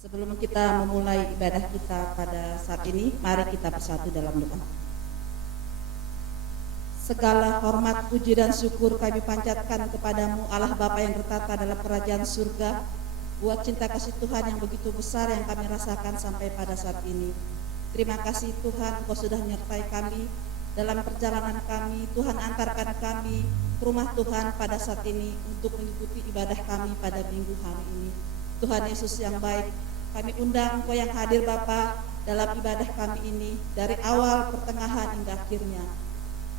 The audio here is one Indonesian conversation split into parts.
Sebelum kita memulai ibadah kita pada saat ini, mari kita bersatu dalam doa. Segala hormat, puji dan syukur kami panjatkan kepadamu, Allah Bapa yang bertata dalam kerajaan surga, buat cinta kasih Tuhan yang begitu besar yang kami rasakan sampai pada saat ini. Terima kasih Tuhan, Engkau sudah menyertai kami dalam perjalanan kami. Tuhan antarkan kami ke rumah Tuhan pada saat ini untuk mengikuti ibadah kami pada minggu hari ini. Tuhan Yesus yang baik, kami undang Engkau yang hadir Bapa dalam ibadah kami ini dari awal, pertengahan hingga akhirnya.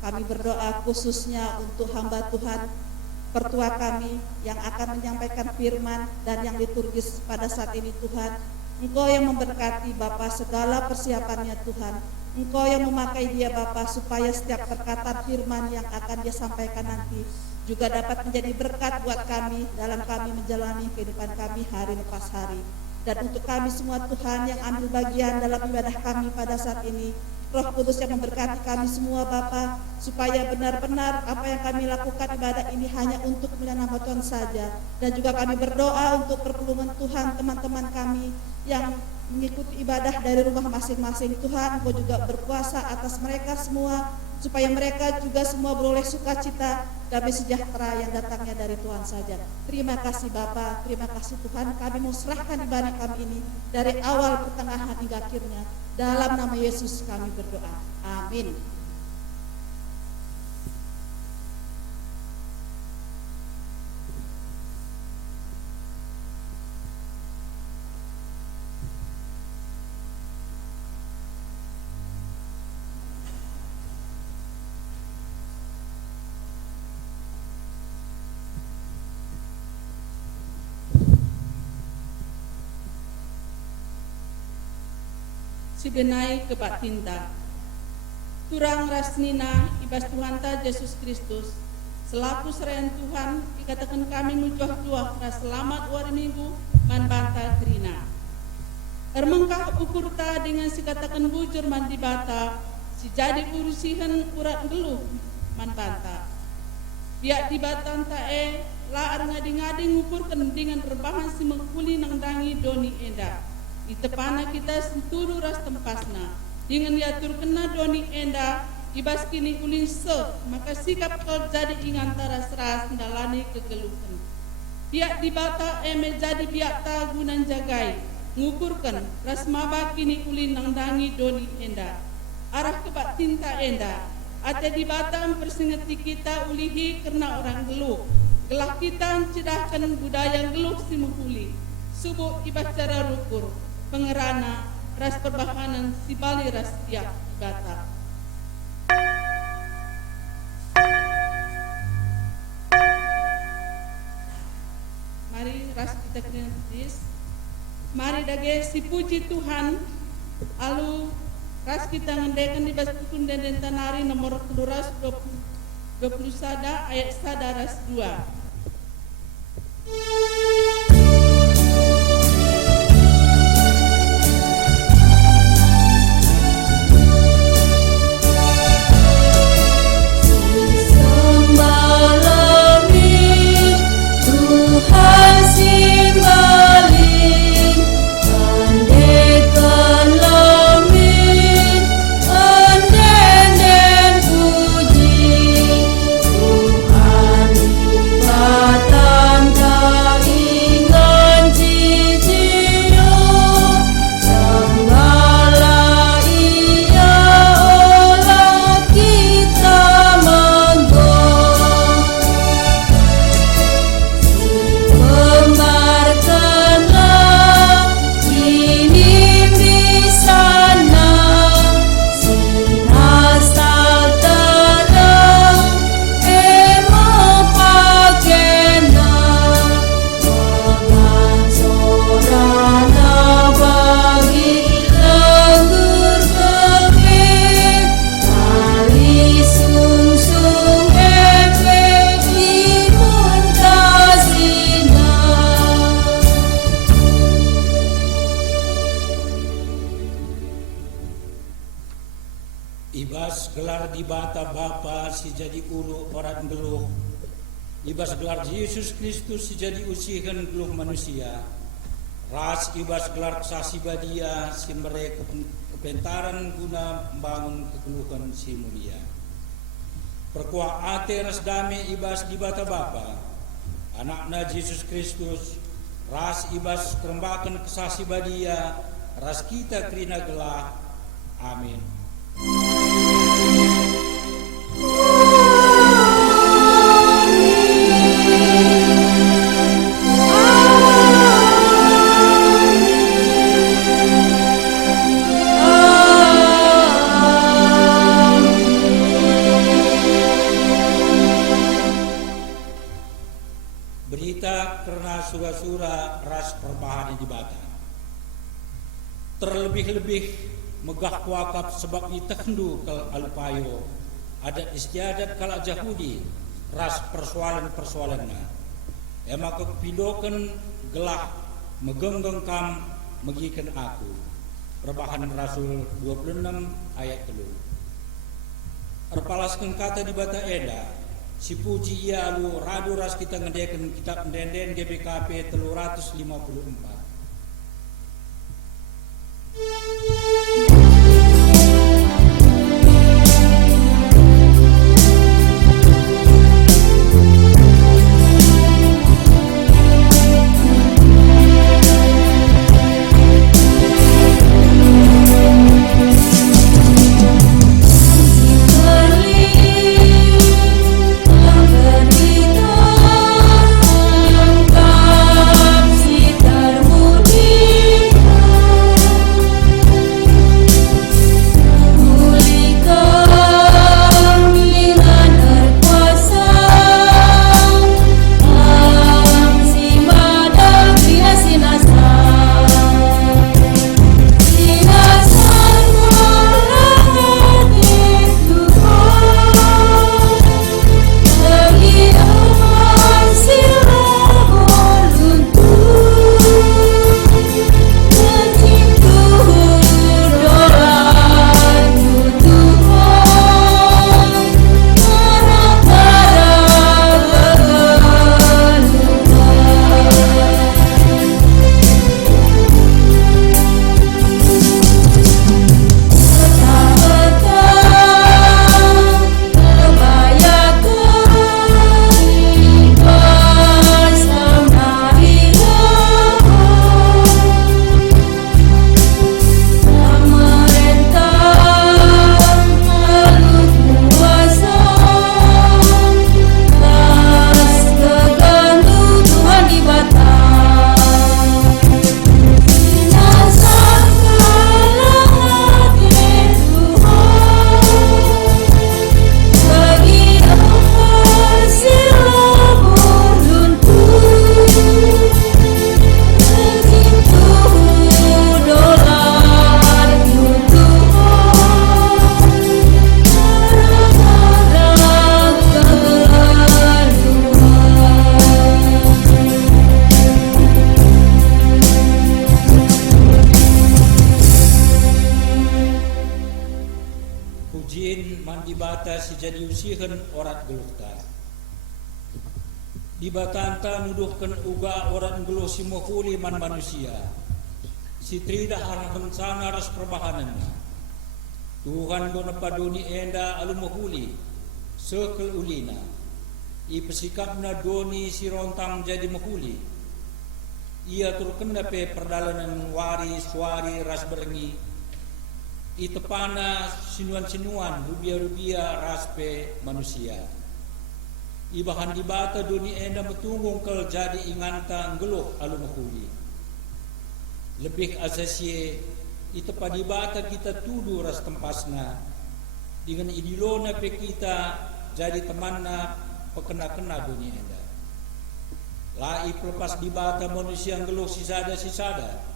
Kami berdoa khususnya untuk hamba Tuhan, pertua kami yang akan menyampaikan firman dan yang liturgis pada saat ini Tuhan. Engkau yang memberkati Bapa segala persiapannya Tuhan. Engkau yang memakai dia Bapa supaya setiap perkataan firman yang akan dia sampaikan nanti juga dapat menjadi berkat buat kami dalam kami menjalani kehidupan kami hari lepas hari. Dan untuk kami semua Tuhan yang ambil bagian dalam ibadah kami pada saat ini, Roh Kudus yang memberkati kami semua Bapa, supaya benar-benar apa yang kami lakukan ibadah ini hanya untuk kemuliaan nama Tuhan saja. Dan juga kami berdoa untuk pertolongan Tuhan teman-teman kami yang mengikuti ibadah dari rumah masing-masing. Tuhan, Engkau juga berkuasa atas mereka semua, supaya mereka juga semua beroleh sukacita, damai sejahtera yang datangnya dari Tuhan saja. Terima kasih Bapa, terima kasih Tuhan. Kami mau serahkan ibadah kami ini dari awal, pertengahan hingga akhirnya. Dalam nama Yesus kami berdoa. Amin. Sibenai kepak tinta turang rasnina ibas Tuhanta Yesus Kristus selaku serayan Tuhan ikatakan kami mujuah-juah ras selamat wari minggu man banta trina ermengkah ukurta dengan si katakan bujur man dibata si jadi urusihan urat geluh man banta biak dibatan tae la ngadi-ngadi ngukurkan dengan rebahan si mengkuli nang dangi doni enda itepana kita senturu ras tempasna dengan yatur kena doni enda ibas kini ulin se maka sikap kau jadi ingantara seras ndalani kegeluhan biak dibata eme jadi biak tagunan jagai ngukurkan ras maba kini ulin nang dangi doni enda arah kebak tinta enda ate dibata mempersingeti kita ulihi karena orang geluh gelah kita cedahkan budaya geluh si menghuli subuh ibas cara rukur pengerana ras perbahanan si bali ras tiap bata. Mari ras kita kritis. Mari dage si puji Tuhan. Alu ras kita ngendekan di bas pukun dan tanari nomor 220 sada ayat sada ras 2. gelar di bata Bapa si jadi ulu orang geluh. Ibas gelar Yesus Kristus si jadi usihan geluh manusia. ras ibas gelar saksi badia si mereka kepentaran guna membangun kekeluhan si mulia. Perkuah ate ras damai ibas di bata Bapa, anakna Yesus Kristus, ras ibas kerembakan kesasi badia, ras kita kerina gelah. Amin. Berita karena sura-sura ras perbahanan di bata. Terlebih-lebih megah kuakap sebab itakndu kal alupayo adat istiadat kala Yahudi ras persoalan-persoalannya. Maka pindokan gelah megenggeng kam megikan aku. Perbahanan Rasul 26 ayat 3. Erpalaskan kata di bata enda. Si puji ia lu radu ras kita ngedekan kitab ndenden GBKP 354. Si jadi usihan orat geluhta. Di batanta nuduhkan uga orat geluh si mohuli man manusia. Si trida harapan sana ras perbahanan. Tuhan guna paduni enda alu mohuli sekel ulina. Ipesikapna doni si rontang jadi mohuli. Ia turkenda pe perdalanan wari suari ras berengi. Itepana sinuan-sinuan rubia-rubia raspe manusia. Ibahan di bata duni enda metunggung kel jadi inganta ngeluh alu mahuli. Lebih asasie itepa di bata kita tuduh ras tempasna. Dengan idilona pe kita jadi temanna pekena-kena duni enda. Lai pelepas di bata manusia ngeluh sisada.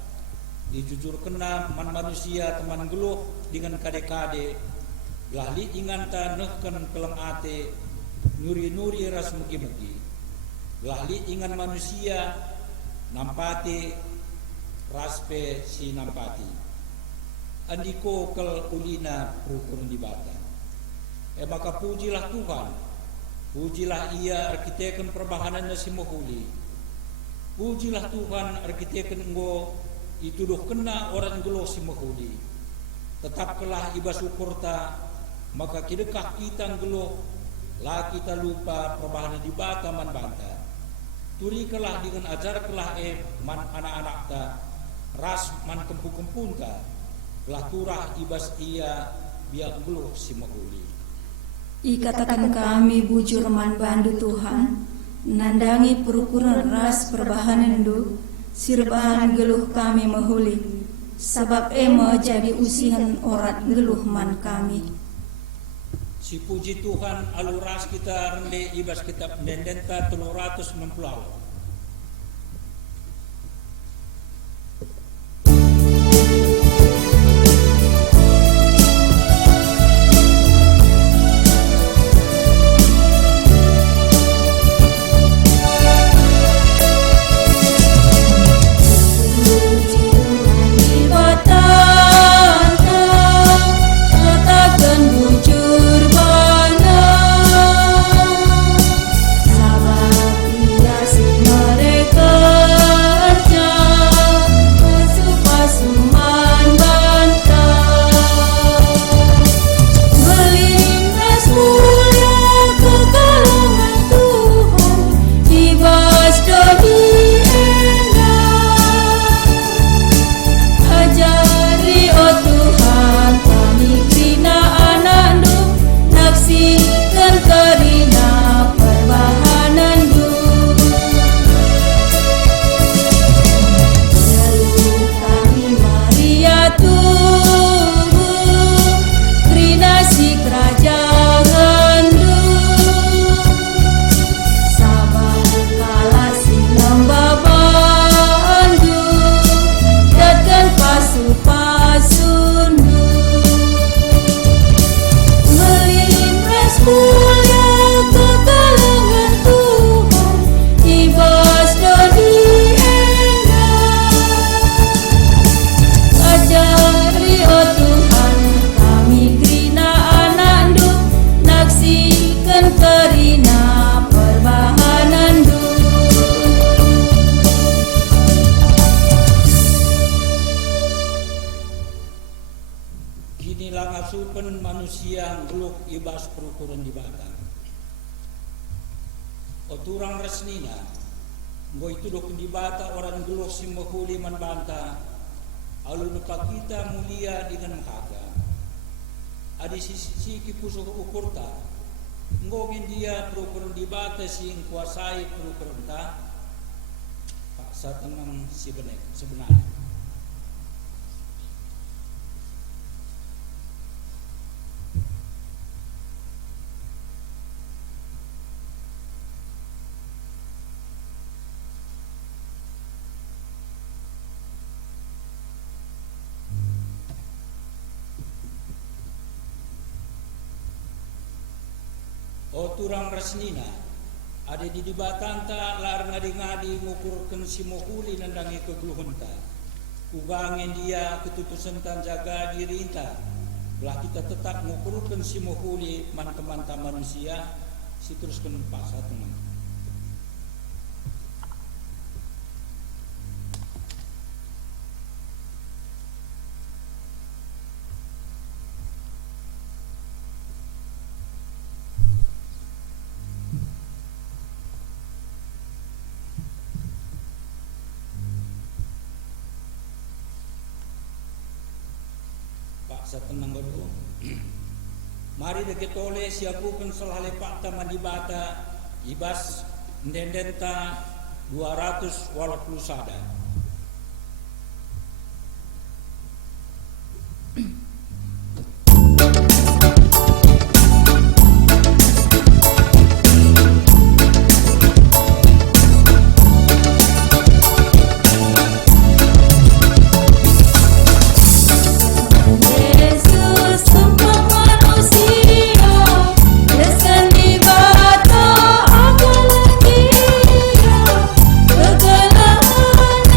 Dijujur kena man manusia teman geluh dengan kade-kade lahli inganta nehken keleng ate nuri-nuri ras mugi-mugi lahli ingan manusia nampati raspe si nampati andiko kel ulina rukun di bata maka pujilah Tuhan, pujilah ia arkiteken perbahanannya si mohuli Pujilah Tuhan arkiteken enggo ituduh kena orang geloh si mahuli. Tetap kelah iba syukurta maka kidekah kita geloh lah kita lupa perbahanan di bata man banta. Turi kelah dengan ajar kelah man anak-anak ta ras man kempu-kempun ta lah turah ibas ia biak geloh si mahuli. Ikatakan kami bujur man bandu Tuhan, nandangi perukuran ras perbahanan du, sirbahan geluh kami mahuli, sabab ema jadi usihan orat geluh man kami. Si puji Tuhan aluras kita rende ibas kitab Nendenta 360. Asupan manusia geluh ibas perukuran di batang. Oturang resnina, ngo itu dokun di bata orang geluh si mahuli man banta, alu nupa kita mulia dengan makaga. Adi sisi kipusuh ukurta, ngongin dia perukuran di bata si kuasai perukuran ta, pak satenang si benek sebenarnya. O turang resnina ada di batanta lar ngadi-ngadi ngukurkan si mohuli nandangi kegluhunta kugangin dia ketutusan tan jaga dirinta belah kita tetap ngukurkan si mohuli man kemanta manusia si teruskan paksa teman. Sa tenang baru. Mari deket oleh siapkan selale pakta mandibata ibas Nendenta 200 walaupun sada. Segala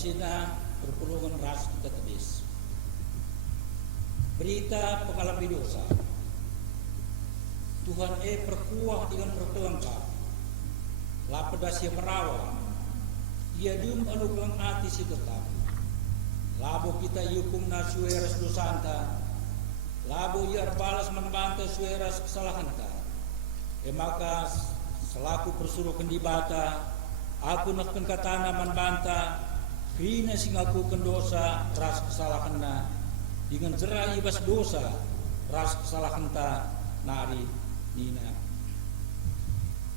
bacina perpulungan ras kita tebis. Berita pengalami dosa. Tuhan perkuah dengan perkelengkap. Lapedas yang merawat. Ia dium anugerah hati si tetap. Labo kita yukum na sueras dosanta. Labo ia balas membantah sueras kesalahanta. Maka selaku persuruh kendibata, aku nak katana membantah. Krina sing aku kendosa ras kesalahanna. Dengan jerai ibas dosa ras kesalahanta nari nina.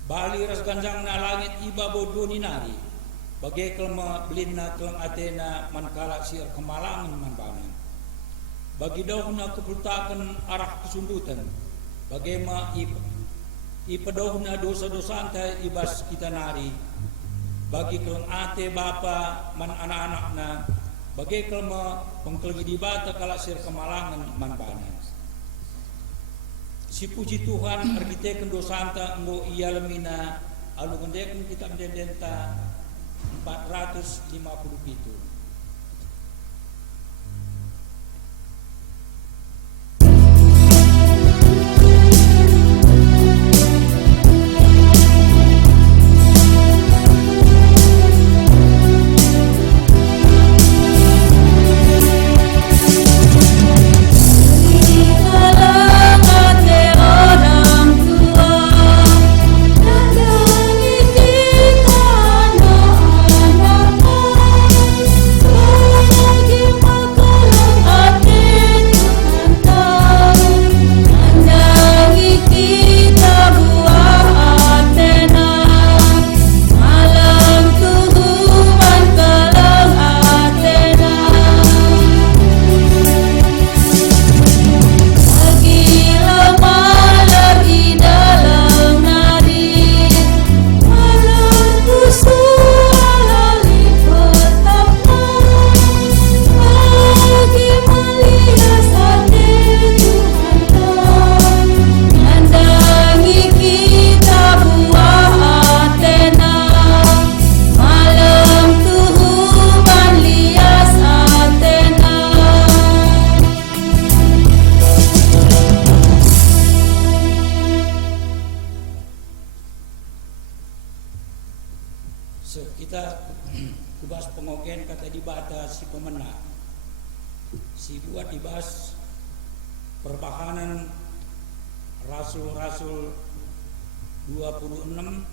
Bali ras ganjang na langit iba bodoh ni nari. Bagai kelma belinna kelang atena mankala siar kemalangan manbana. Bagi dauhna kepultakan arah kesundutan. Bagaimana ipedauhna dosa-dosa anta ibas kita nari. Bagi kelang ate bapa man anak-anakna. Bagi kelma pengkelgi di bata kala siar kemalangan manbana. Si puji Tuhan arkiteken dosanta enggo iya lemina alu ngendeken kita mendenta 450 itu. Kita kubas pengoken kata dibata si pemenang. Si buat dibahas pertahanan Rasul-Rasul 26.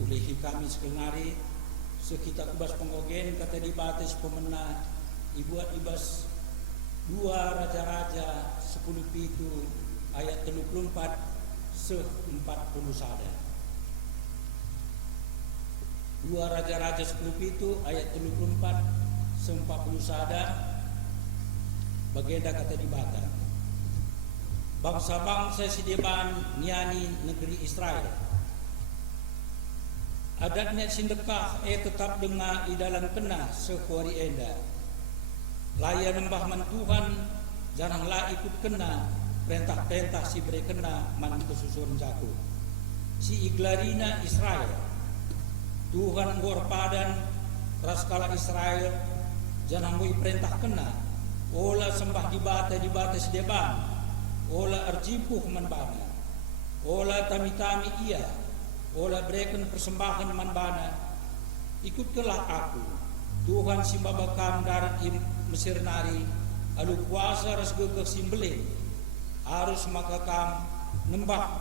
Ulihi kami sekenari sekitar kubas pengogen kata dibatas pemenang ibuat ibas 2 raja-raja 10 pitu ayat 34 se-40 sada. 2 raja-raja 10 pitu ayat 34 se-40 sada. Bagenda kata dibata. Bangsa-bangsa sideban nyani negeri Israel. Adatnya sindekah tetap dengar di dalam kena sekuari enda. Layan nembah man Tuhan janganlah ikut kena perintah-perintah si beri kena man kesusun jago. Si iglarina Israel. Tuhan gor padan raskala Israel jangan mui perintah kena. Ola sembah dibata sedeban. Ola arjipuh man bana. Ola tami-tami ia. Ola berikan persembahan manbana. Ikutlah aku Tuhan si babakam darat Mesir nari alu kuasa ras gegek simbelin harus makakam nembah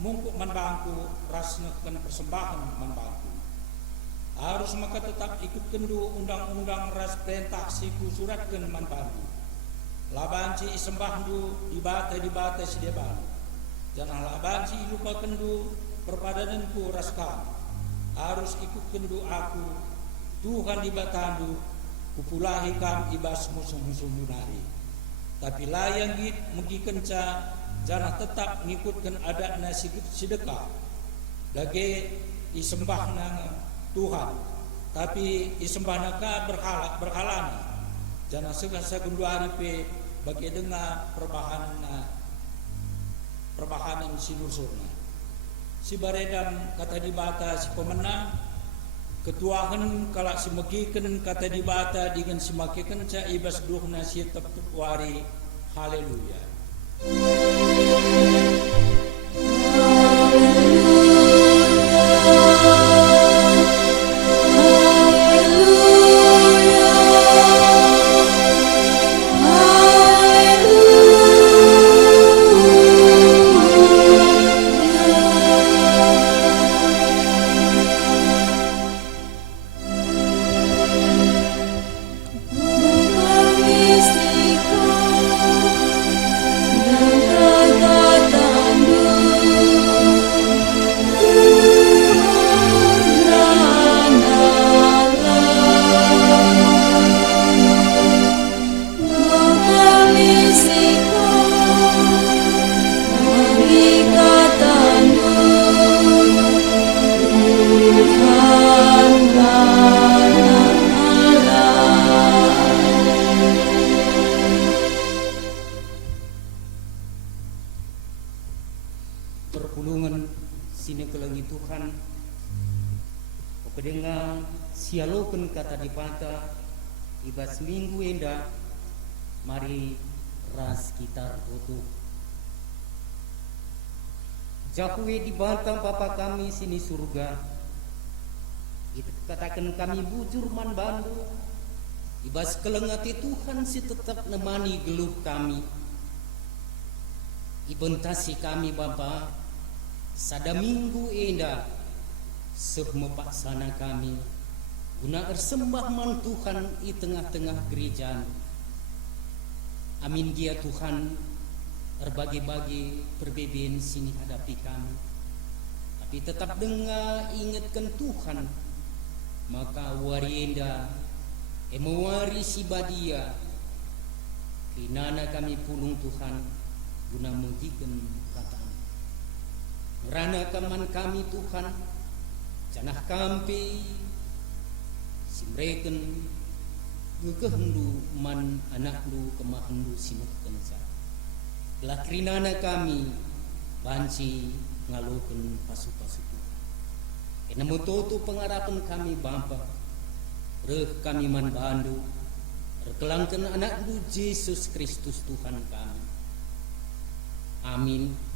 mungkuk manbangku rasnekan persembahan manbangku. Harus maka tetap ikut kendu undang-undang ras perintah siku suratkan manbangku. Labanci sembahdu dibata sideban. Jangan labanci lupa kendu perpadananku raskam. Harus ikut kendu aku Tuhan dibatandu kupulahi kam ibas musuh-musuh munari. Tapi layang git mugi kenca jangan tetap ngikutkan adat nasi sedekah. Dage isembahna Tuhan, tapi isembahna ka berhalana. Jangan segala gundu aripe bagi dengar perbahanan sinursurna. Si baredam kata dibata si pemenang ketuahan kalak si megiken kata dibata dengan si makiken ca ibas duhna si tetap wari. Haleluya. Perpulungan sini kelengi Tuhan kependengar sialoken kata dipata ibas minggu enda mari ras kitar utuh Jahwe dibantah Bapa kami sini surga itu katakan kami bujur man bandu ibas kelengati Tuhan si tetap nemani geluh kami ibentasi kami Bapa sada minggu enda seh mepaksana kami guna ersembah man Tuhan di tengah-tengah gereja. Amin dia Tuhan erbagi-bagi perbedaan sini hadapi kami. Tapi tetap dengar ingatkan Tuhan maka warienda emowari si badia kinana kami pulung Tuhan guna mengikan kata Rana kaman kami Tuhan janah kampi simreken gegehendu man anakdu kemahendu sinukken sa lakrinana kami banci ngalukeun pasu-pasu Tuhan ena mutoto pengarapan kami Bapa reh kami man bandu rekelangkeun anakdu Yesus Kristus Tuhan kami. Amin.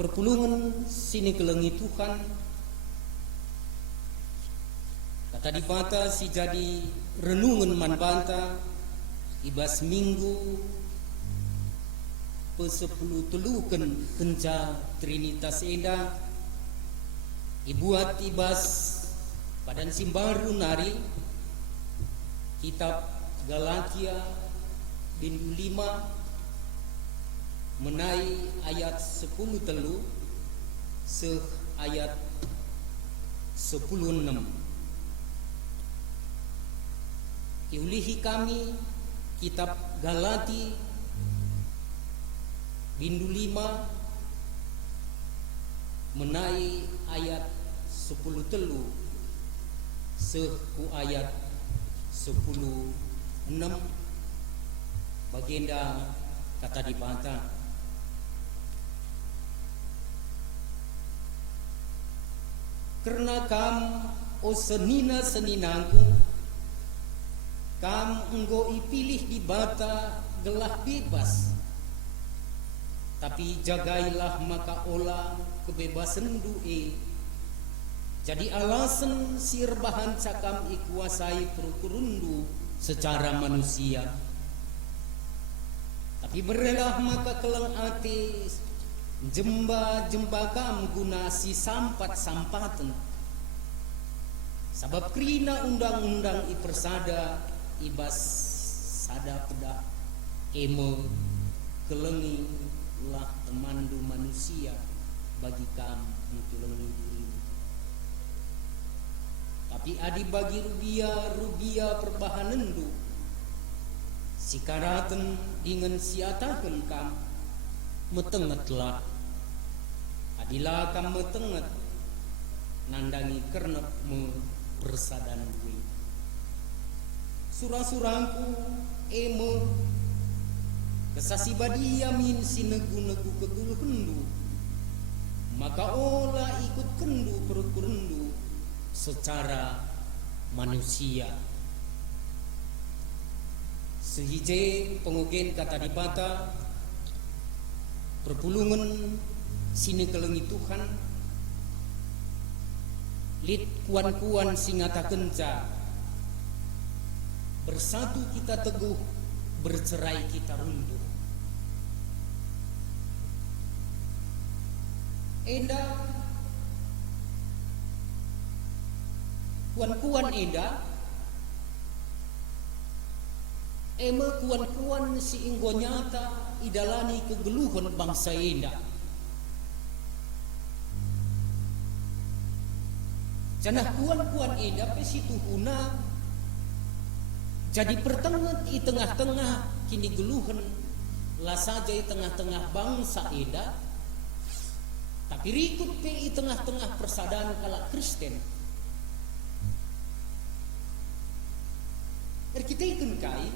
Perpulungan sini kelengi Tuhan kata dipata si jadi renungan man banta ibas minggu pesepuluh teluken kenca Trinitas enda ibuat ibas padan simbaru nari kitab Galatia bindu 5 menai ayat 10 telu seh ayat 10:6 iulihi kami kitab Galati bindu 5 menai ayat 10 telu seh ku ayat 10:6 baginda kata dibantah karena kam o senina-seninangku kam enggo ipilih di bata gelah bebas tapi jagailah maka olah kebebasan du'e jadi alasan sirbahan cakam ikuasai perukurundu secara manusia tapi berelah maka keleng ati jemba kam guna si sampat sampaten sabab krina undang-undang ipersada ibas sada pedah emo kelengi lah temandu manusia bagi kam kelengi diri. Tapi adi bagi rubia perbahanendu sikaraten dengan siataken kam metengetlah adilah kam metenget nandangi kernep me persadan dui surang-surangku eme kesasi badia min sinegu-negu kegulu kendu maka olah ikut kendu perukurendu secara manusia sehije pengogen kata dibata perpulungan sini kelengi Tuhan lit kuan-kuan singata kenca bersatu kita teguh bercerai kita runtuh enda kuan-kuan enda ema kuan-kuan si inggo nyata idalani kegeluhan bangsa enda janah kuan-kuan enda pesituhuna jadi pertengat di tengah-tengah kini geluhan lah saja di tengah-tengah bangsa enda tapi rikut pe di tengah-tengah persadaan kala Kristen kita ikut kai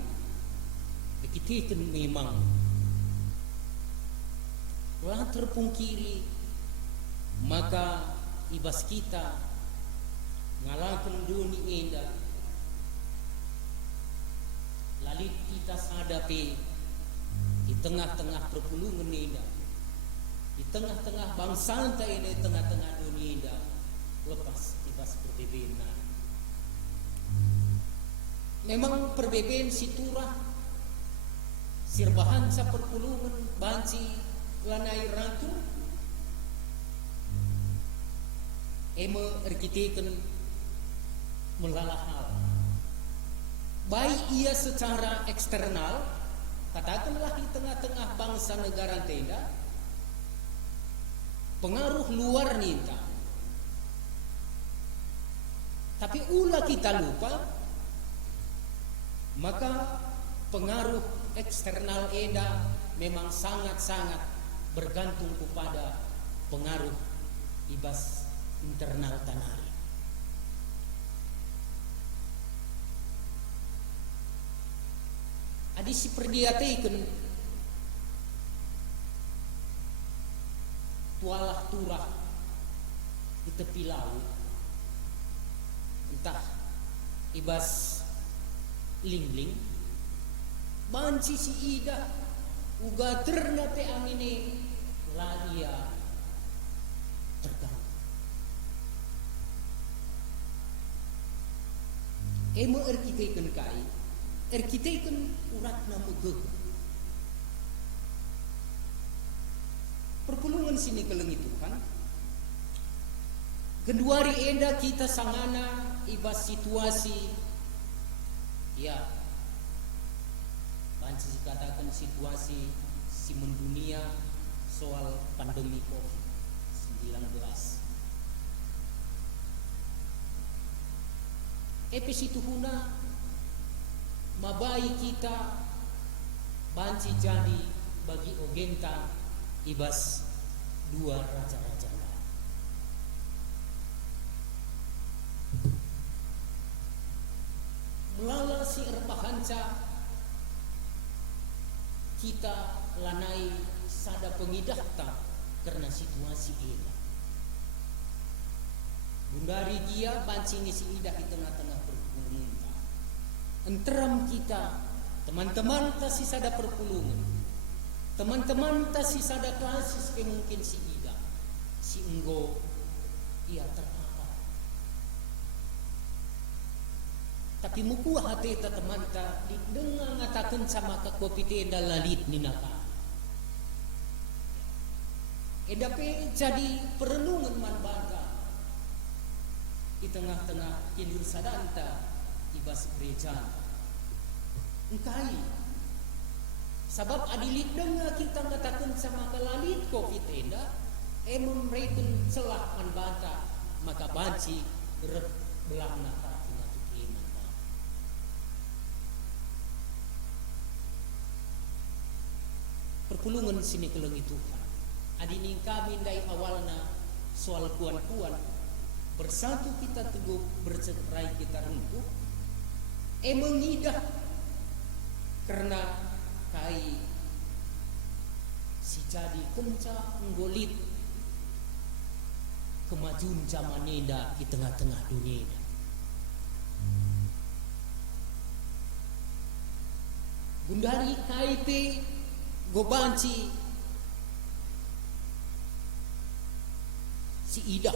kita ikut memang lah terpungkiri maka ibas kita ngalakan dunia enda lalit kita sadapi di tengah-tengah perpulungan enda di tengah-tengah bangsa ini di tengah-tengah dunia enda lepas ibas perbedaan memang perbedaan siturah sirbahan sa perpulungan banci lanai ratu eme erkiteken melalahal baik ia secara eksternal katakanlah di tengah-tengah bangsa negara tenda pengaruh luar ninta tapi ulah kita lupa maka pengaruh eksternal enda memang sangat-sangat bergantung kepada pengaruh ibas internal tanari. Adi si perdiateiken tualah turah di tepi laut entah ibas lingling banci si ida uga terna pe angine la ia terganggu emo erkiteken kai erkiteken urat na megeg perpulungan sini kelengi Tuhan genduari enda kita sangana ibas situasi ya banci katakan situasi si mendunia soal pandemi COVID-19 episituhuna mabai kita banci jadi bagi ogenta ibas dua raja-raja melala si erpahanca kita lanai sada pengidahta karena situasi ini bundari dia banci si idah di tengah-tengah perpulungan enteram kita teman-teman ta si sada perpulungan teman-teman ta si sada klasis mungkin si idah si enggo ia terpapar tapi muku hati ta teman ta dengan ngatakan sama ke kopi tenda lalit ninaka Edape jadi perenungan man banta di tengah-tengah kinur sadanta ibas gereja. Engkai sabab adilit dengar kita katakan sama kalalit covid enda mereka celah man banta maka banci belang nata tina tuki man banta. Perpulungan sini kelengi Tuhan. Adini kami dari awalnya soal kuan-kuan bersatu kita teguh bercerai kita runtuh mengidah karena kai si jadi kenca nggolit kemajuan zaman neda di tengah-tengah dunia. Gundari KIP gobanci si Ida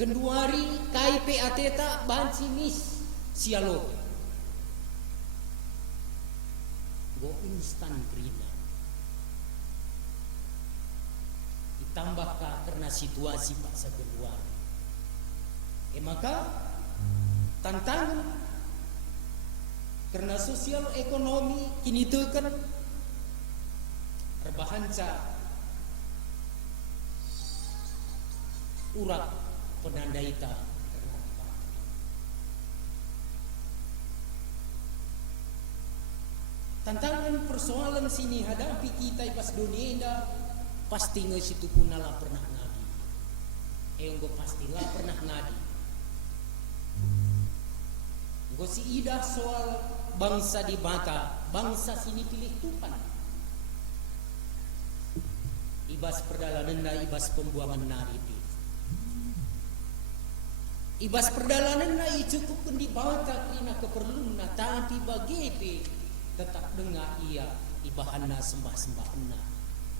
Genduari KIP Ateta banci mis sialo go instan krina ditambahkah karena situasi paksa Genduari maka tantangan karena sosial ekonomi kini tekan rebahanca urat penandaita tantangan persoalan sini hadapi kita pas dunia pasti nge situ punala pernah ngadi enggo pastilah pernah ngadi enggo si ida soal bangsa di bata bangsa sini pilih Tuhan ibas perdalanan na ibas pembuangan nariti ibas perdalanan na cukup di bata kina keperluan na tapi bagepe tetap dengar ia ibahana sembah-sembahna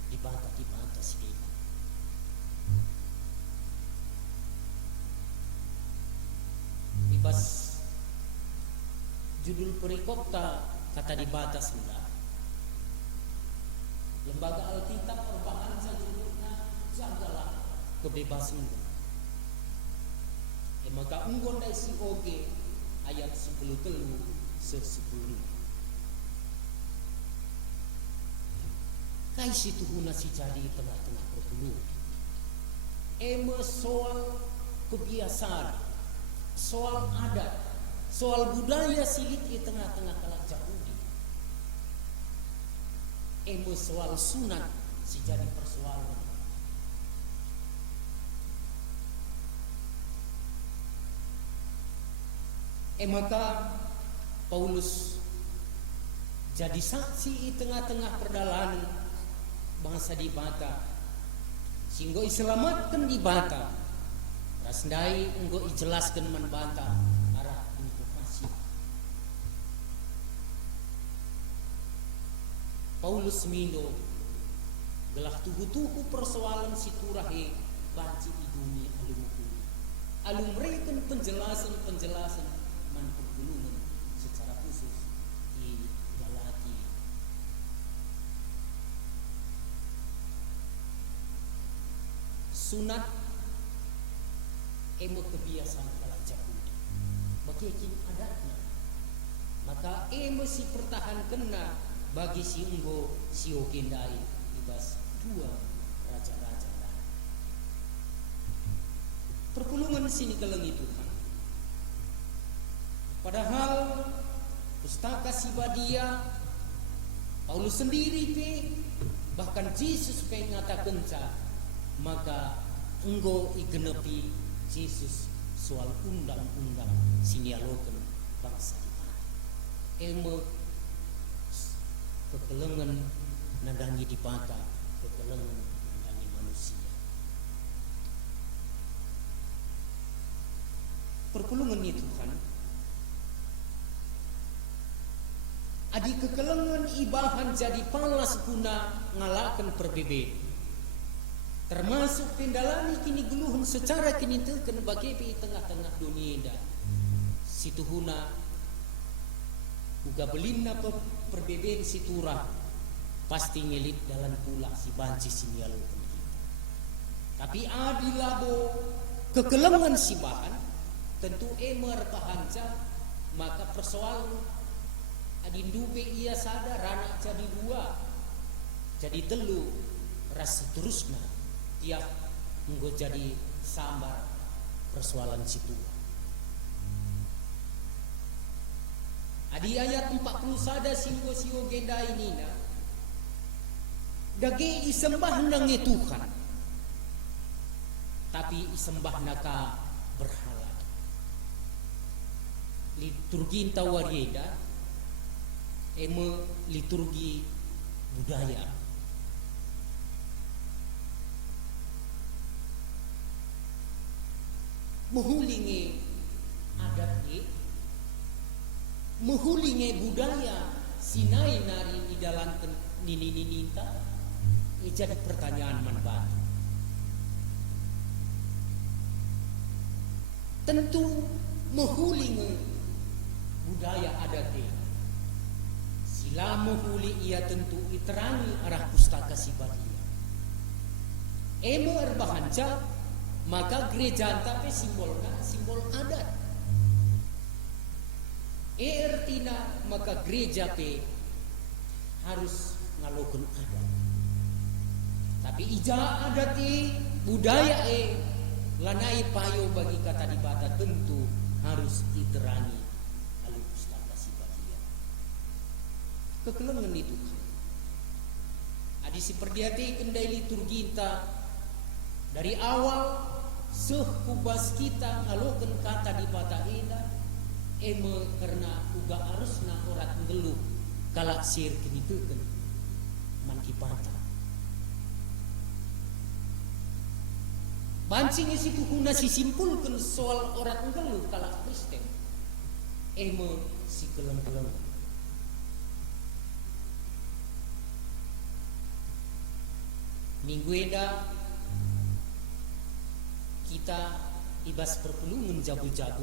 di bata sedih. Ibas judul perikopta kata di bata sudah lembaga Alkitab perubahan judulnya jagalah kebebasan. Maka unggon dari si oge ayat 10 telu se-10. Kai situ guna si jadi tengah-tengah perpuluh. Soal kebiasaan, soal adat, soal budaya silit di tengah-tengah kalak Yahudi. Soal sunat si jadi persoalan. Maka Paulus jadi saksi di tengah-tengah perjalanan bangsa di bata sehingga iselamatkan di bata rasndai enggo ijelaskan man bata arah informasi. Paulus mino gelah tuhu-tuhu persoalan siturahe banci di dunia alumrekan penjelasan man pergulungan secara khusus di Galati. Sunat kebiasaan kalak Yahudi bagian adatnya maka si pertahankan bagi si enggo si ogendai ibas dua raja-raja lain. Perpulungan sini kelengi Tuhan. Padahal pustaka Sibadia Paulus sendiri bahkan Yesus ngatakan maka enggo igenepi Yesus soal undang-undang sinialoken bangsa di mana kekelengan nadangi di bata kekelengan nadangi manusia. Perpulungan itu kan adi kekelengan ibahan jadi palas guna ngalakan perbebe termasuk pendalani kini geluhun secara kini teken bagi di tengah-tengah dunia dah situhuna uga belinna perbebeen situra pasti ngelit dalam pula si banci sinial kita. Tapi adilabo kekelengan si bahan tentu emer pahanca, maka persoalan adindube ia sadar anak jadi dua, jadi telu, ras seterusnya tiap menggo jadi sambar persoalan situ. Adi ayat 40 sada singgo sio genda ini na dage isembah nange Tuhan, tapi isembah naka berhala. Liturgi tawarieda eme liturgi budaya. Mehulinge adatnya, mehulinge budaya sinai nari di dalam nini-ninita, jadi pertanyaan manfaat. Tentu mehulinge budaya adatnya. Sila mehuli ia tentu iterangi arah pustaka si bagia. Emo erbahanca, maka gereja tapi simbolnya simbol adat. Ertina maka gereja pe harus ngalokan adat. Tapi ija adat budaya lanai payo bagi kata dibata tentu harus diterangi alur pustaka si bagia. Kekelengan itu adi si perdiati kendai liturgi dari awal sehubas kita ngalokan kata dibata ina eme karena uga harusna orat ngeluh kalak sir kinitukeun man dipata. Bancing isi kuhuna si simpulkan soal orang ngeluh kalak Kristen eme si keleng-keleng. Minggu eda kita ibas perlu menjabu-jabu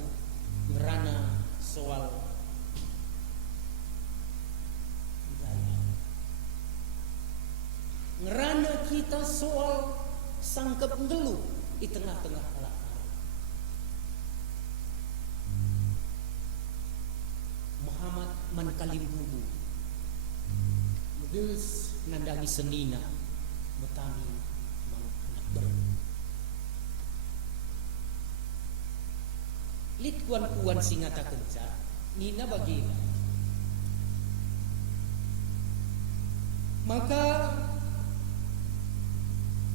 ngerana soal budaya. Ngerana kita soal sangkep ngeluh di tengah-tengah alat. Muhammad man kalimbubu Medus nandangi senina betani mang anak ber lit kuan-kuan singata kenca nina bagina. Maka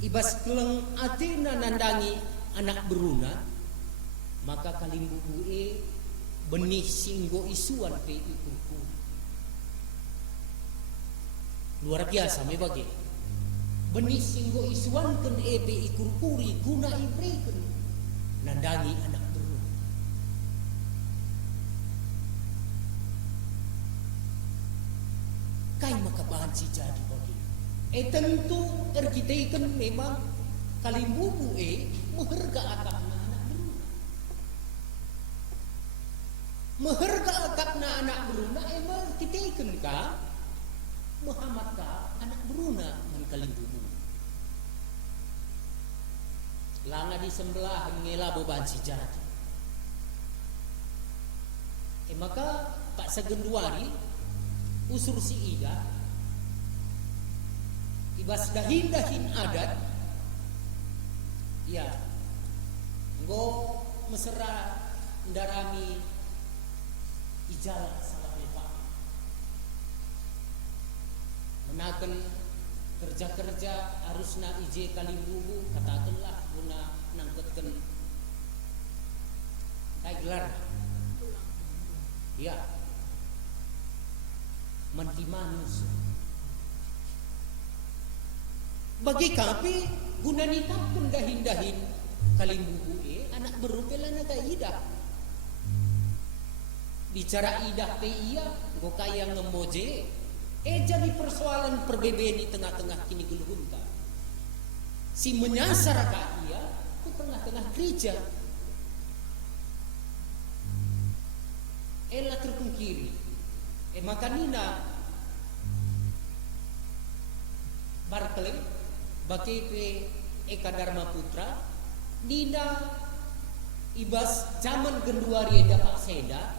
ibas keleng atina nandangi anak beruna, maka kalimbubu benih singgo isuan pe ikuku. Luar biasa me bagi. Benih singgo isuan ken pe ikurkuri guna ibreken nandangi anak beruna. Kai maka bahan si jadi bagi. Tentu kita ikan memang kalimbubu meherga akakna anak beruna. Meherga akakna anak beruna emang kita ikan ka Muhammad ka anak beruna man kalimbubu. Langa di sebelah ngela beban si jadi. Maka Pak Segenduari usur si Ida ibas dahin-dahin adat ya nggo mesera ndarami ijala salah lepak menaken kerja-kerja harusna ije kalimbubu katakanlah guna nangketken kai gelar ya mantimanus bagi kami guna nikah pun dahin-dahin kalimbubu anak berupela na idah bicara idah pe iya go kaya ngemoje jadi persoalan perbedaan di tengah-tengah kini gulhunta si menyasar ka iya ke tengah-tengah gereja lah terpungkiri maka nina Barclay, Bakepe Eka Dharma Putra, Nina ibas zaman genduari eda Pak Seda,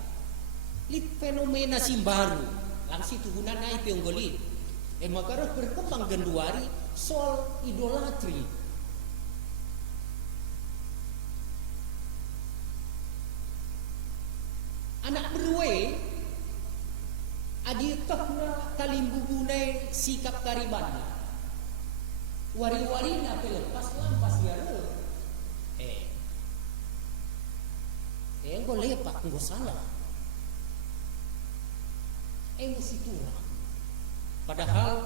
lit fenomena simbaru, langsung tuhunan naik pionggolit. Makanya berkembang genduari soal idolatri. Anak berwe adi tohna kalimbubunai sikap karibana. Wari-wari na pelepas lampas ya lo. Engko lepak engko salah. Mesti turang. Padahal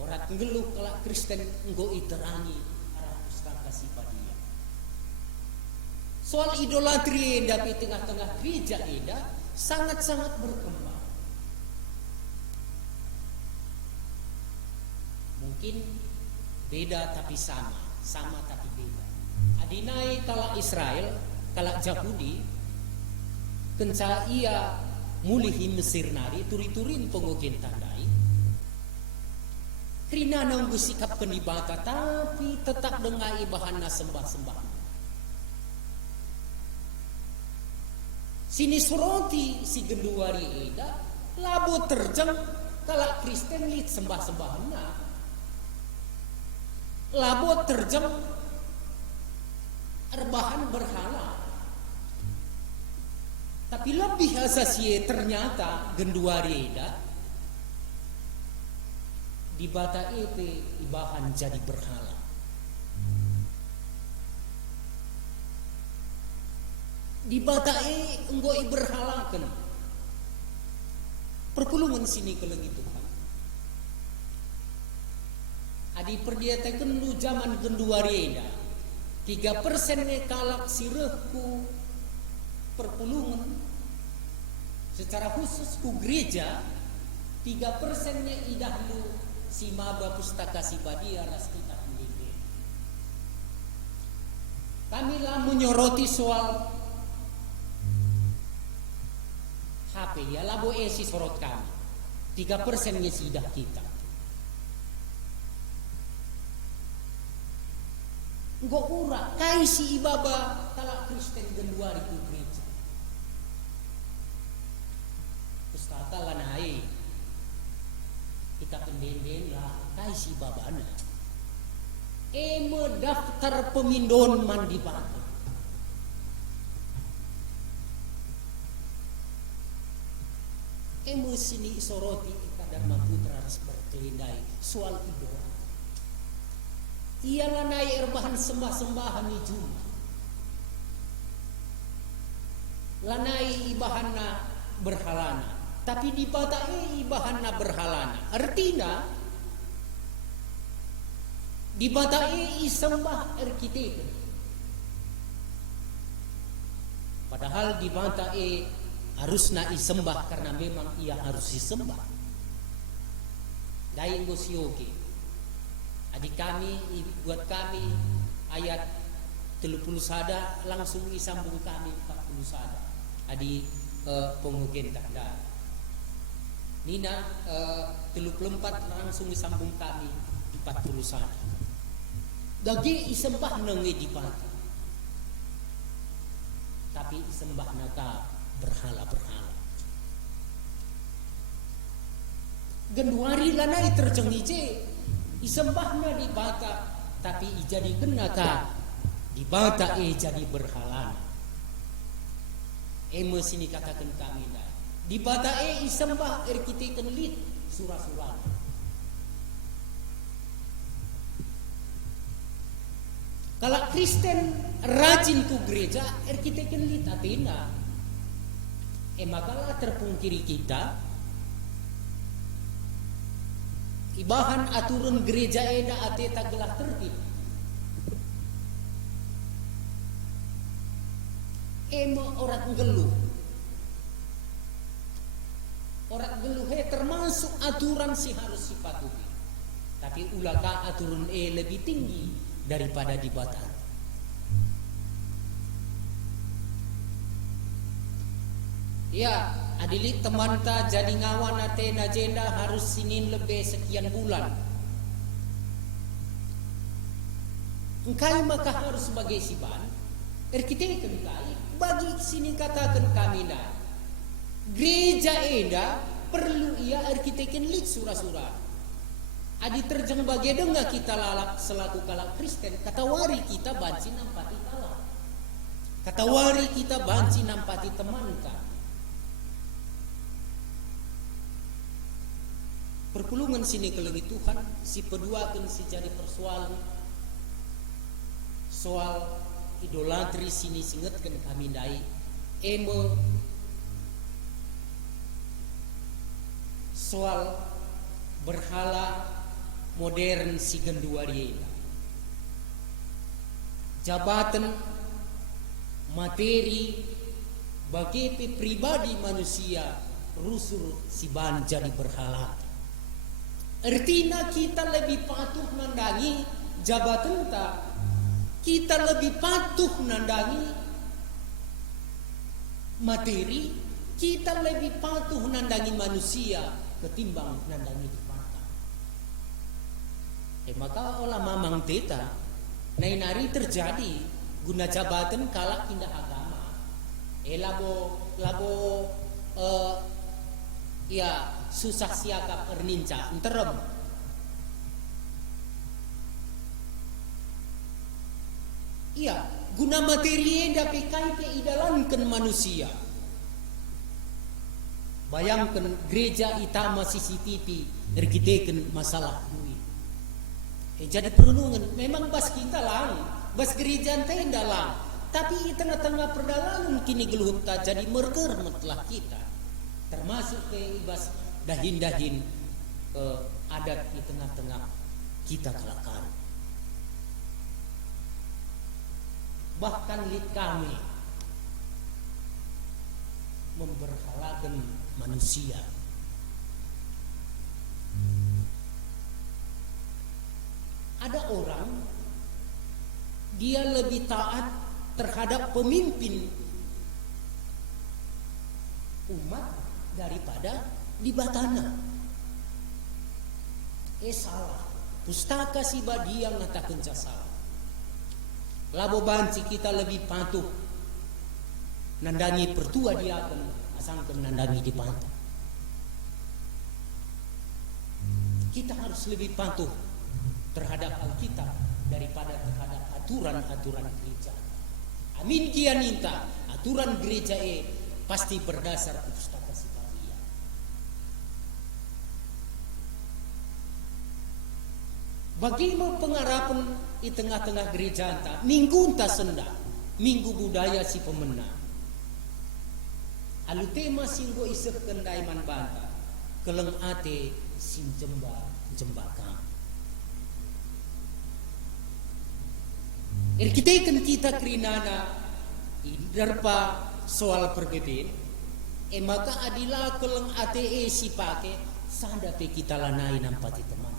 orang ngeluh kalau Kristen engko iterangi arah pustaka sipadia. Soal idolatri eda di tengah-tengah gereja eda sangat-sangat berkembang. Mungkin beda tapi sama, sama tapi beda. Adinai kala Israel, kala Yahudi, kenca ia mulihi Mesir nari turi-turin pengogen tandai. Krina nanggu sikap penibata tapi tetap dengan ibahana sembah-sembah. Sini suroti si genduari eda labo terjang kala Kristen lit sembah-sembahna. Labo terjang rebahan berhala. Tapi lebih asasie ternyata genduari eda di bata ete ibahan jadi berhala. Di bata enggo berhalakan perpulungan sini ke lagi Tuhan. Adi perdiatakan lu zaman genduari eda 3% kalak sirehku perpulungan secara khusus ku gereja 3%-nya idah lu si maba pustaka sipadia ras kita pendiri. Kami lah menyoroti soal HP ya labo esi sorot kami 3%-nya sidah kita. Nggo ura kai si ibaba kala Kristen genduari ku gereja. Pustaka lanai kita pendenden lah kai si babana. Daftar pemindon mandi bata. Sini soroti Eka Dharma Putra harus berkelindai soal idola. Ia lanai erbahan sembah-sembahan ni Juma. Lanai ibahana berhalana. Tapi di bata ibahana berhalana. Artinya di bata isembah arkitek. Padahal di bata harus na isembah karena memang ia harus disembah. Dai ngosioke. Adik kami, buat kami ayat 30 sada langsung isambung kami 40 sada. Adi pengugen tanda. Nina 34 langsung isambung kami 40 sada. Dagi isembah nengi di bata. Tapi isembah naka berhala-berhala. Genduari lanai terjengije isembahna di bata tapi jadi kenaka di bata jadi berhala. Sini katakan kami dah. Di bata isembah kita lit surah-surah. Kalau Kristen rajin ku gereja kita lit Athena. Makalah terpungkiri kita ibahan aturan gereja eda ate tagelah tertib. Orang geluh. Orang geluh termasuk aturan si harus dipatuhi. Tapi ulaka aturan lebih tinggi daripada di batan. Ya, adilik teman ta jadi ngawan ate agenda harus sinin lebih sekian bulan. engkai maka harus sebagai siban kita kai bagi sini katakan kami dah gereja eda perlu ia arkiteken lik surah-surah adi terjang bagi dengar kita lalak selaku kalak Kristen kata wari kita banci nampati kalak kata wari kita banci nampati teman ka perpulungan sini kelengi Tuhan si peduakan si jadi persoalan soal idolatri sini singetkan kami dai emo soal berhala modern si genduari jabatan materi bagi pribadi manusia rusur si ban jadi berhala artinya kita lebih patuh nandangi jabatan tak kita lebih patuh nandangi materi, kita lebih patuh nandangi manusia ketimbang nandangi di mata. Maka olah mamang teta, nari terjadi guna jabatan kalak indah agama. Labo ya susah siakap erninca enterem. Iya, guna materi dapat kait idalankan manusia. Bayangkan gereja itama CCTV ergiteken masalah duit. Jadi perlungan memang bas kita lang, bas gereja tenda lang. Tapi di tengah-tengah perdalangan kini geluhta jadi merkermetlah kita. Termasuk ke ibas dahin-dahin adat di tengah-tengah kita kalakan. Bahkan lid kami memberhalakan manusia. Ada orang dia lebih taat terhadap pemimpin umat daripada di batana. Salah. Pustaka si badi yang ngatakan salah. Labo banci kita lebih patuh nandangi pertua dia akan asangkan nandangi di pantai. Kita harus lebih patuh terhadap Alkitab daripada terhadap aturan-aturan gereja. Amin kian ninta aturan gereja pasti berdasar pustaka sibadia. Bagaimana pengarapan di tengah-tengah gereja anta minggu anta senda minggu budaya si pemenang alu tema singgo isep kendai man banta keleng ate sim jembakam kita kerinana indarpa soal perbedaan maka adilah keleng ate si pake sandape kita lanai nampati teman.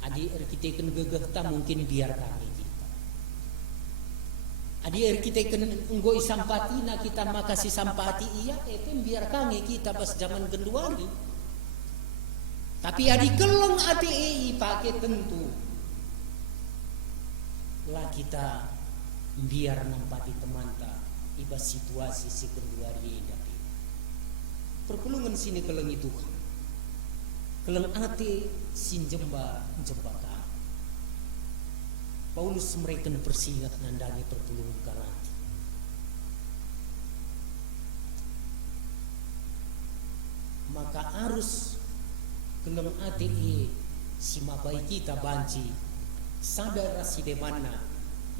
Adi arkiteken gegeh ta mungkin biar kami kita. Adi arkiteken enggo isampati na kita makasih sampati iya biar kami kita pas zaman genduari. Tapi adi keleng ATE pakai tentu lah kita biar nampati temanta ibas situasi si genduari dati. Perpulungan sini keleng itu keleng ate sin jembaka Paulus mereka persingat nandangi perpulungan kalati. Maka arus keleng ate si mabai kita banci sadar si demana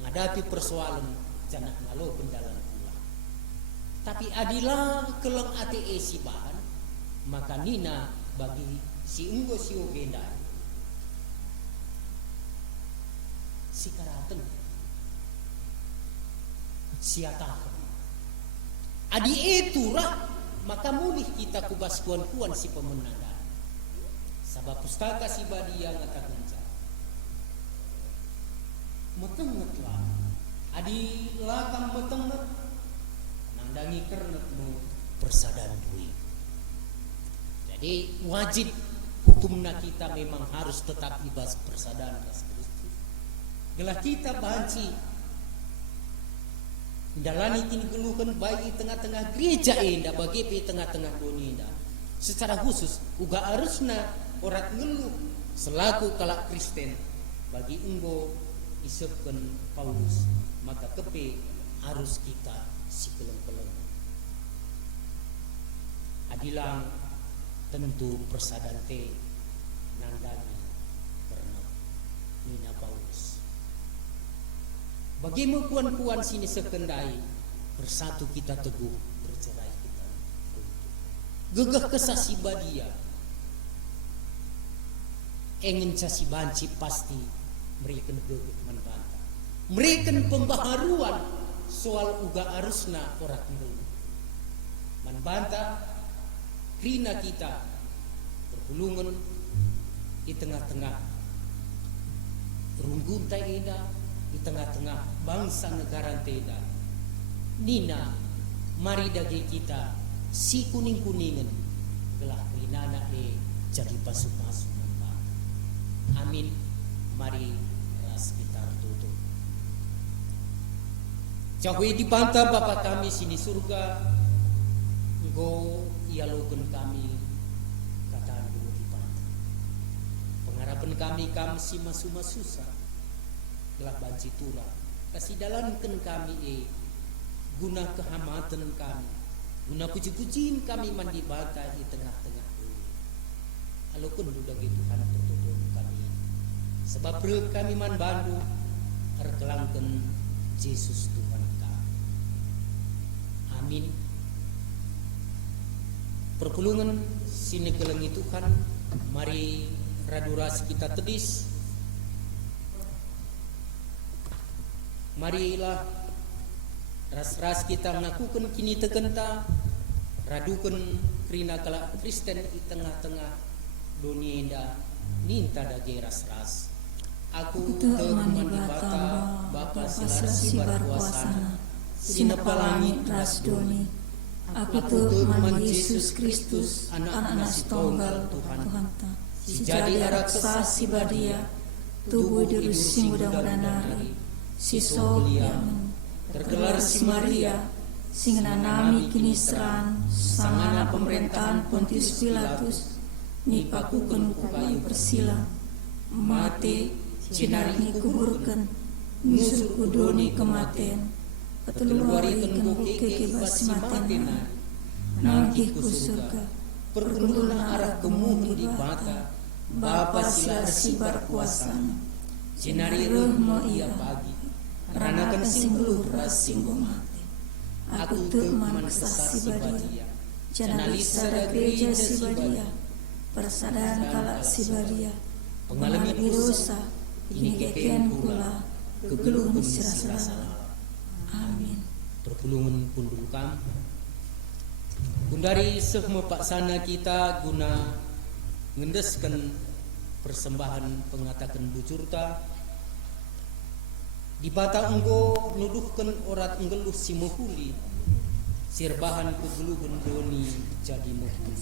ngadapi persoalan janak ngalo pendalan pula. Tapi adilah keleng ate si bahan maka nina bagi si enggo si ogenda si karaten si atakan adi eturah maka mulih kita kubas kuan-kuan si pemenangan sabab pustaka si badia ngatakan metenget lah adi lakam metenget nandangi kernetmu persadan duit. Jadi wajib hukumna kita memang harus tetap ibas persadaran ras Kristus. Gelah kita banci dalani kini geluhkan baik tengah-tengah gereja indah bagi pi tengah-tengah dunia indah. Secara khusus uga harusna orang ngeluh selaku kalak Kristen bagi enggo isepken Paulus, maka kepe harus kita si keleng-keleng. Adilang tentu persadante nandani pernah Nina Paulus. Bagaimana kuan-kuan sini sekendai bersatu kita teguh bercerai kita gegah kesasi badia engin casi banci pasti mereka gegah menbantah mereka pembaharuan soal uga arusna orang dulu menbantah rina kita berhulungan di tengah-tengah runggun taida di tengah-tengah bangsa negara teda nina mari dagi kita si kuning-kuningan gelah rinana jadi pasu-pasu nambah. Amin. Mari ras kita tutup. Cakwe di pantah Bapa kami sini surga engkau ialokan kami kataan dulu di pantah pengharapan kami si masu-masusa gelah banci tula kasih dalamkan kami guna kehamatan kami guna puji-pujiin kami mandi bata di tengah-tengah bumi alokun duda Tuhan tertutup kami sebab kami man bandu erkelangkan Yesus Tuhan kami. Amin. Perpulungan sini kelengi Tuhan mari raduras kita tedis. Marilah ras-ras kita melakukan kini tekenta radukan kerina kala Kristen di tengah-tengah dunia indah ninta dagi ras-ras aku teman di bata Bapa silar kuasana sinepalangi ras doni aku teman Yesus Kristus anak-anak tunggal Tuhan si jadi araksa si badia tubuh dirusi mudah-mudahan si Solian tergelar si Maria sing nami kini seran sangana pemerintahan Pontius Pilatus nipakukan ku kayu persila mate cinari kuburkan nusul kudoni kematian keteluarikan ku kekebas maten nangkih ku surga pergundulan arah kemuhu di bata Bapa silar sibar kuasana cinari rohmo ia bagi ranakan sing ras sing mati aku teman kesasi badia janalisa da gereja si badia persadaran kalak si badia pengalami dosa ini keken pula kegeluhan sirah-sirah. Amin. Perpulungan pundul kam gundari semua paksana kita guna ngendeskan persembahan pengatakan bujurta di bata enggo nuduhkan orat enggeluh si muhuli sirbahan kegeluhan doni jadi muhuli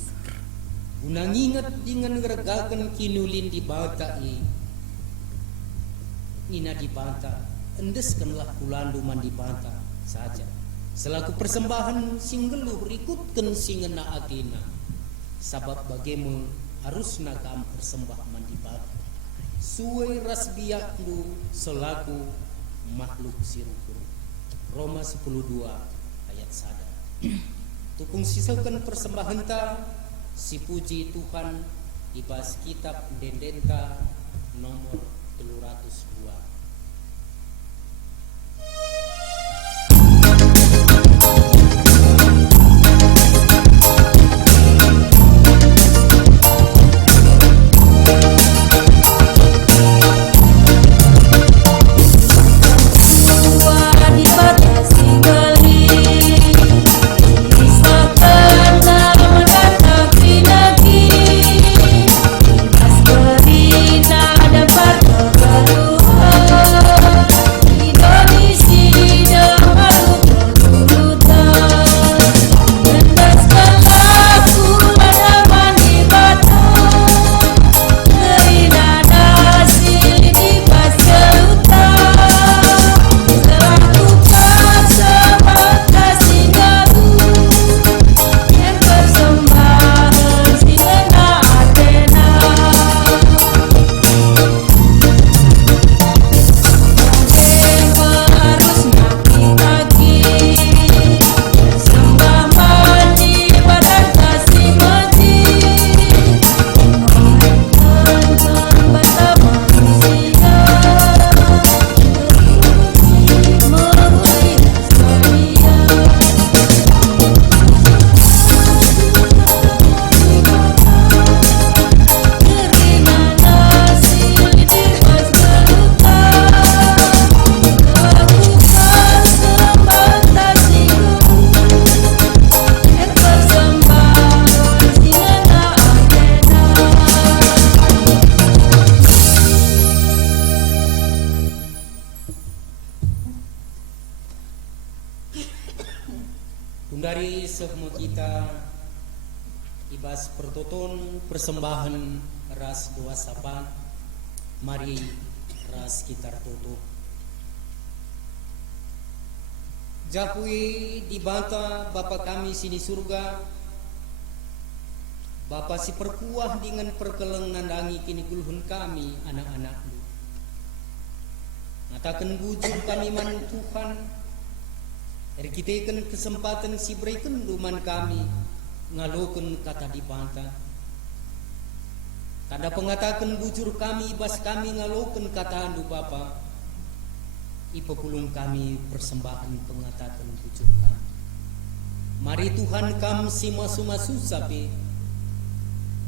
guna nginget dengan ngeregakan kinulin di bata ina di bata endeskanlah kulandu man di bata saja selaku persembahan singgeluh rikutkan singena agena sabab bagaimana harusna kam persembah man di bata suwe ras biaklu selaku makhluk sirukun Roma 10:2 ayat 1 tukung sisakan persembahan ta si puji Tuhan ibas kitab dendenta nomor 302. Aspirina dapat keluar kita ibas pertoton persembahan ras doa sapa. Mari ras kita tutup. Jakui dibanta Bapa kami sini surga, Bapa si perkuah dengan perkeleng nandangi kini guluhun kami anak-anak-Mu. Ngatakan bujur kami man Tuhan, eri kita ikan kesempatan si berikan duman kami ngalokan kata dibanta. Kada pengatakan bujur kami ibas kami ngalokan kata andu Bapa. Ipepulung kami persembahan pengatakan bujur kami. Mari Tuhan kam si masu-masu sapi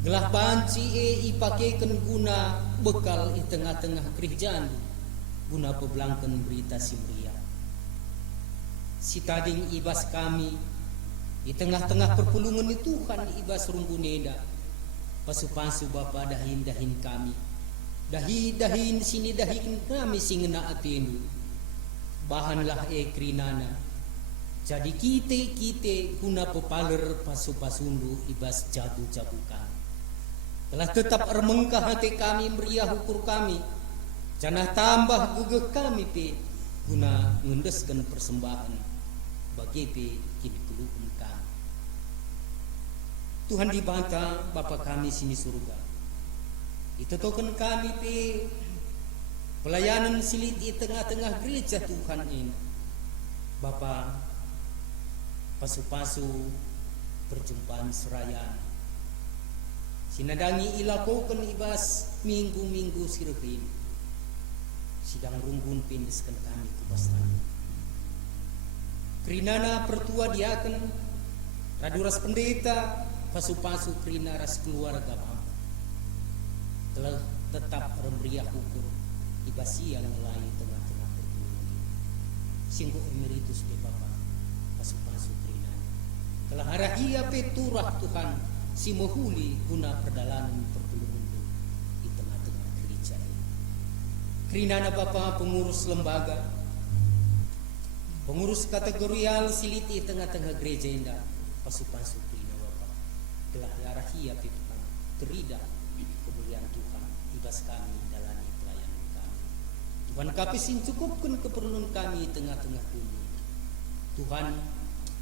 gelah banci ipakekan guna bekal di tengah-tengah kerjaan guna pebelangkan berita simria. Si tading ibas kami di tengah-tengah perpulungan itu Tuhan ibas rumbuneda pasu-pasu Bapa dahin-dahin kami. Dahin sini dahin kami singena atenu. Bahanlah krinana. Jadi kite guna pepaler pasu-pasundu ibas jabu-jabu kami. Telah tetap remengkah hati kami meriah ukur kami. Janah tambah gugeh kami pe guna ngendeskan persembahan bagi pe kini keluhun kami. Tuhan dibantah Bapa kami sini surga. Itu token kami pe pelayanan silit di tengah-tengah gereja Tuhan ini. Bapa pasu-pasu perjumpaan serayaan sinadangi ilakokan ibas minggu-minggu sirhin sidang runggun pindeskan kami kubastan krinana pertua diaken raduras pendeta pasu-pasu krina ras keluarga Bapa telah tetap remeriah ukur ibas yang mulai tengah-tengah perpuluhan singgo emeritus de Bapa pasu-pasu krina telah harahia peturah Tuhan si mohuli guna perdalanan perpuluhan di tengah-tengah gereja ini. Krinana Bapa pengurus lembaga, pengurus kategorial siliti tengah-tengah gereja indah, pasu-pasu krina Bapa telah harahia Tuhan terida kemuliaan Tuhan ibas kami dalani pelayanan kami. Tuhan kapisin cukupkan keperluan kami tengah-tengah bumi. Tuhan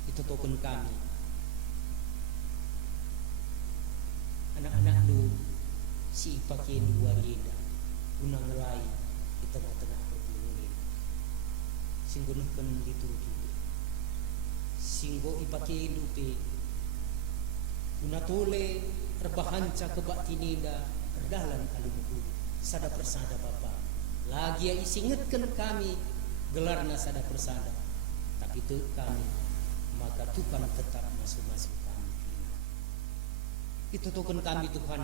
itu token kami. Anak-anak lu si pakai dua lidah guna ngelai di tengah-tengah perpuluhan ini. Singgo neken dituju. Singgo ipakai lupe guna tole terbahanca kebak tinida terdalan alumuhul sada persada Bapa. Lagi ya isingetkan kami gelarna sada persada. Tapi itu kami maka Tuhan tetap masuk-masuk kami. Itu token kami Tuhan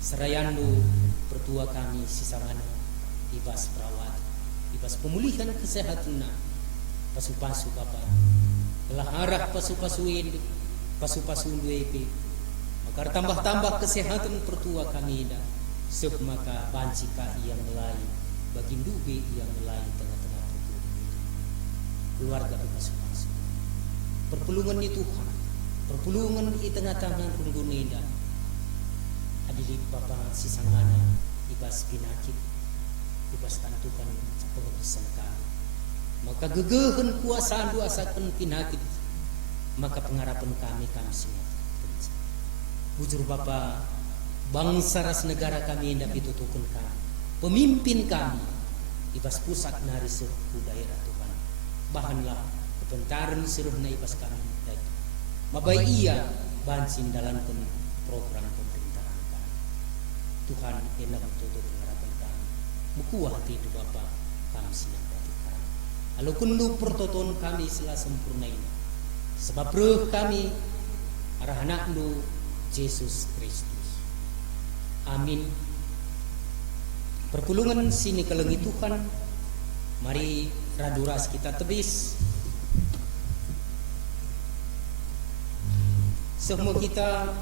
serayandu pertua kami sisangana ibas perawat ibas pemulihan kesehatan pasu-pasu Bapa telah arah pasu-pasuin pasu-pasu duepe maka tambah-tambah kesehatan pertua kami dah sep maka bancika yang lain bagi dube yang lain tengah-tengah pertua keluarga pasu-pasu perpulungan itu Tuhan perpulungan di tengah-tengah rungguneda adili Bapa sisangana ibas pinakit ibas tantukan pengepisan kami maka gegehen kuasaan duasakan pinakit maka pengharapan kami semua bujur Bapa bangsa ras negara kami hendak ditutukan kami pemimpin kami ibas pusat nari suku daerah Tuhan bahanlah kepentaran seruhna ibas kami mabai ia bansin dalam program pemerintahan kami. Tuhan enak tutup pengharapan kami. Mukuah tidu Bapa kami siang kami. Lalu kundu pertoton kami sila sempurna ini. Sebab roh kami arah anak lu Yesus Kristus. Amin. Perpulungan sini kelengi Tuhan. Mari raduras kita tebis. Semua kita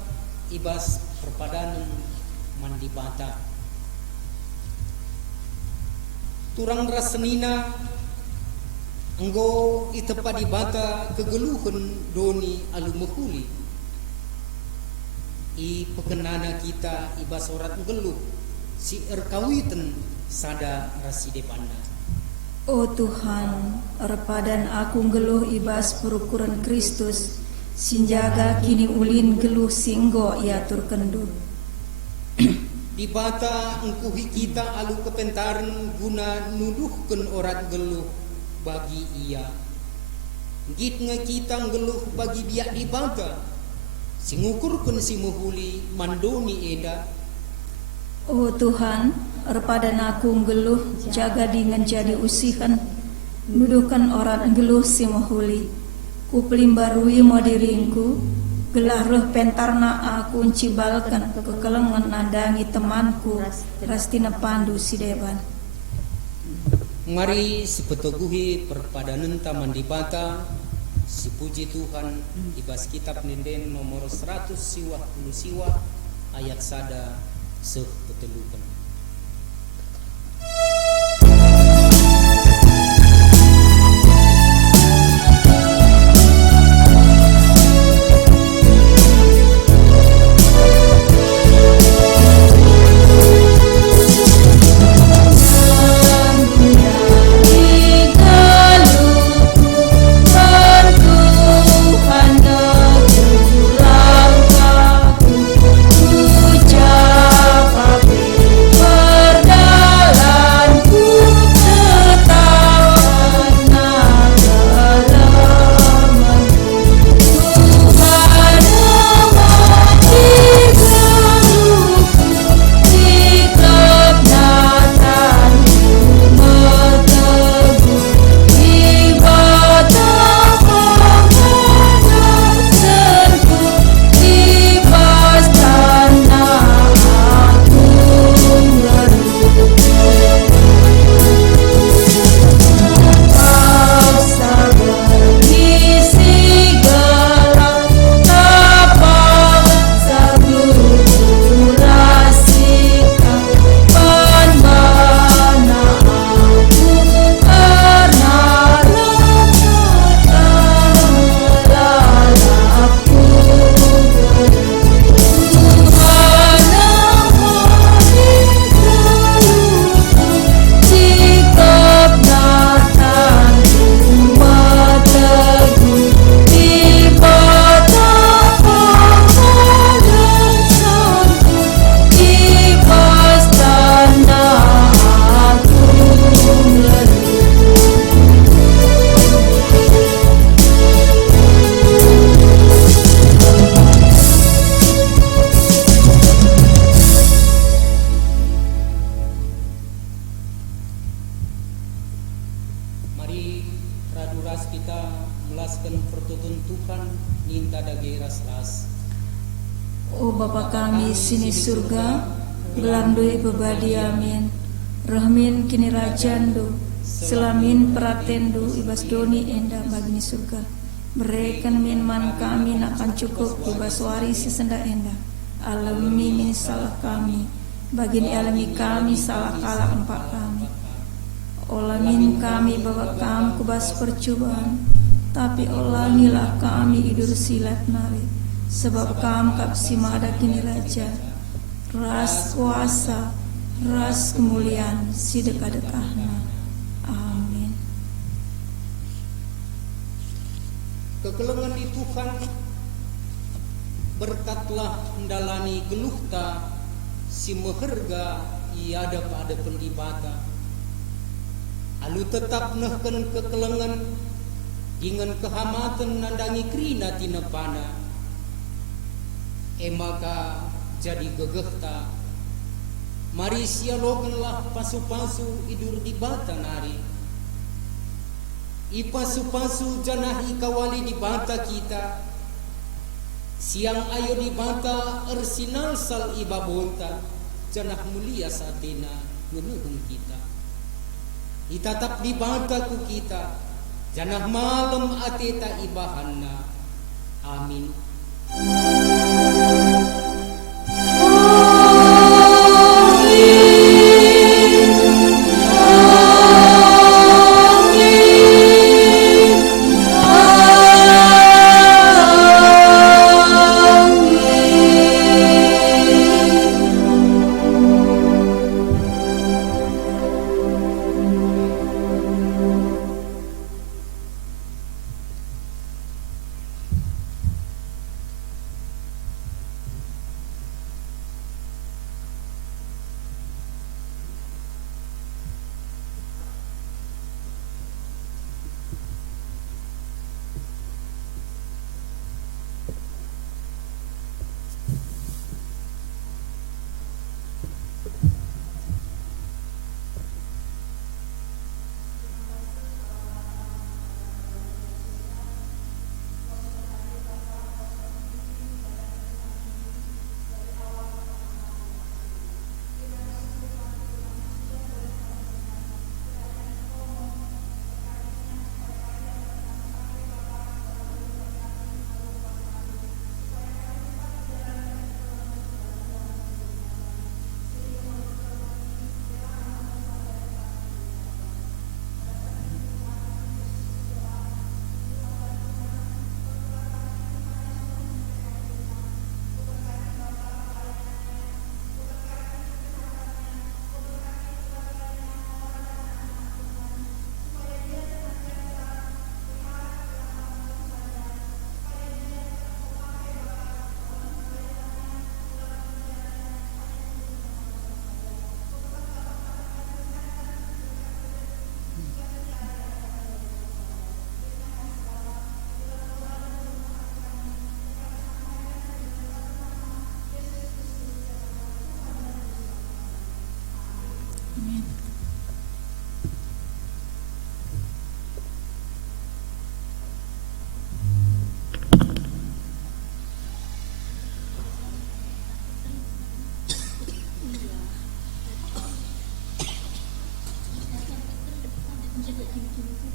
ibas perpadanan mandi bata. Turang rasenina enggo itepa di bata kegeluhan doni alumahuli i pekenana kita iba sorat geluh si erkawitan sada rasidepana. O Tuhan, repadan aku geluh ibas perukuran Kristus, sinjaga kini ulin geluh singgo iatur kendu. Di bata engkuhi kita alu kepentaran guna nuduhkan orat geluh bagi ia. Git nga kita geluh bagi biak di bata, singukurkan si muhuli mandoni eda. O Tuhan, repadan aku geluh jaga dengan jadi usihan, nuduhkan orang geluh si mahuli. Ku pelimbarui modiringku, gelah roh pentarna aku cibalkan kekelengan nandangi temanku rastina pandu si deban. Mari sepeteguhi perpadanan taman di bata, si puji Tuhan ibas kitab Nenden nomor 100 siwa ayat sada sepetelukan. Raduras kita melaskan pertutun Tuhan ninta dage ras-ras. O Bapa kami sini surga, belandui bebadi amin. Rahmin kini rajandu, selamin pratendu ibas doni enda bagni surga. Berikan min man kami akan cukup ibas warisi senda enda. Alami min salah kami, bagini alami kami salah kalah empat kami. Olamin kami bawa kami kubas percobaan, tapi olangilah kami idur silat nari, sebab kami kapsima ada kini raja, ras kuasa, ras kemuliaan, sidekah-dekahna. Amin. Kekelengan di Tuhan, berkatlah mendalani geluhta, si meherga iada pada pendibata. Alu tetap nehken kekelengan dengan kehamatan nandangi krina tina pana. Emaka jadi gegehta. Mari sialogenlah pasu-pasu idur di bata nari. Ipasu-pasu janah ikawali di bata kita. Siang ayo di bata ersinal sal ibabonta. Janah mulia satina menuhun kita. Itatap di bataku kita, janah malam ateta ibahanna. Amin. Amin. kiri-kiri itu.